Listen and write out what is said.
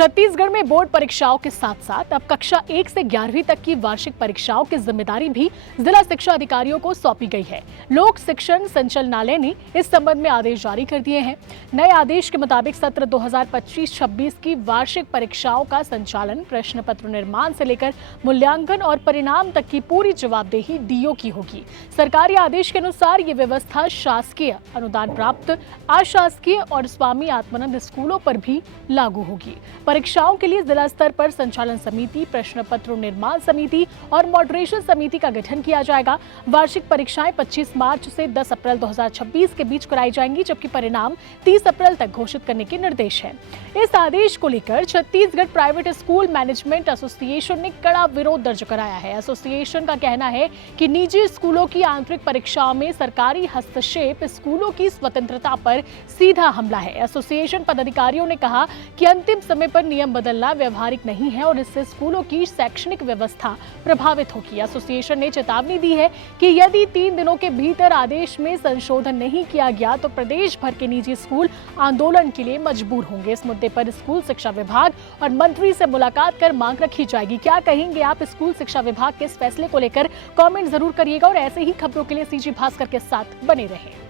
छत्तीसगढ़ में बोर्ड परीक्षाओं के साथ साथ अब कक्षा 1 से 11वीं तक की वार्षिक परीक्षाओं की जिम्मेदारी भी जिला शिक्षा अधिकारियों को सौंपी गई है। लोक शिक्षण संचालनालय ने इस संबंध में आदेश जारी कर दिए हैं। नए आदेश के मुताबिक सत्र 2025-26 की वार्षिक परीक्षाओं का संचालन, प्रश्न पत्र निर्माण से लेकर मूल्यांकन और परिणाम तक की पूरी जवाबदेही डीओ की होगी। सरकारी आदेश के अनुसार ये व्यवस्था शासकीय, अनुदान प्राप्त, अशासकीय और स्वामी आत्मानंद स्कूलों पर भी लागू होगी। परीक्षाओं के लिए जिला स्तर पर संचालन समिति, प्रश्न पत्र निर्माण समिति और मॉडरेशन समिति का गठन किया जाएगा। वार्षिक परीक्षाएं 25 मार्च से 10 अप्रैल 2026 के बीच कराई जाएंगी, जबकि परिणाम 30 अप्रैल तक घोषित करने के निर्देश हैं। इस आदेश को लेकर Chhattisgarh private school management association ने कड़ा विरोध दर्ज कराया है। एसोसिएशन का कहना है कि निजी स्कूलों की आंतरिक परीक्षाओं में सरकारी हस्तक्षेप स्कूलों की स्वतंत्रता पर सीधा हमला है। एसोसिएशन पदाधिकारियों ने कहा कि अंतिम समय पर नियम बदलना व्यवहारिक नहीं है और इससे स्कूलों की शैक्षणिक व्यवस्था प्रभावित होगी। एसोसिएशन ने चेतावनी दी है कि यदि 3 दिनों के भीतर आदेश में संशोधन नहीं किया गया तो प्रदेश भर के निजी स्कूल आंदोलन के लिए मजबूर होंगे। इस मुद्दे पर स्कूल शिक्षा विभाग और मंत्री से मुलाकात कर मांग रखी जाएगी। क्या कहेंगे आप स्कूल शिक्षा विभाग के इस फैसले को लेकर? कमेंट जरूर करिएगा और ऐसे ही खबरों के लिए सीजी भास्कर के साथ बने रहें।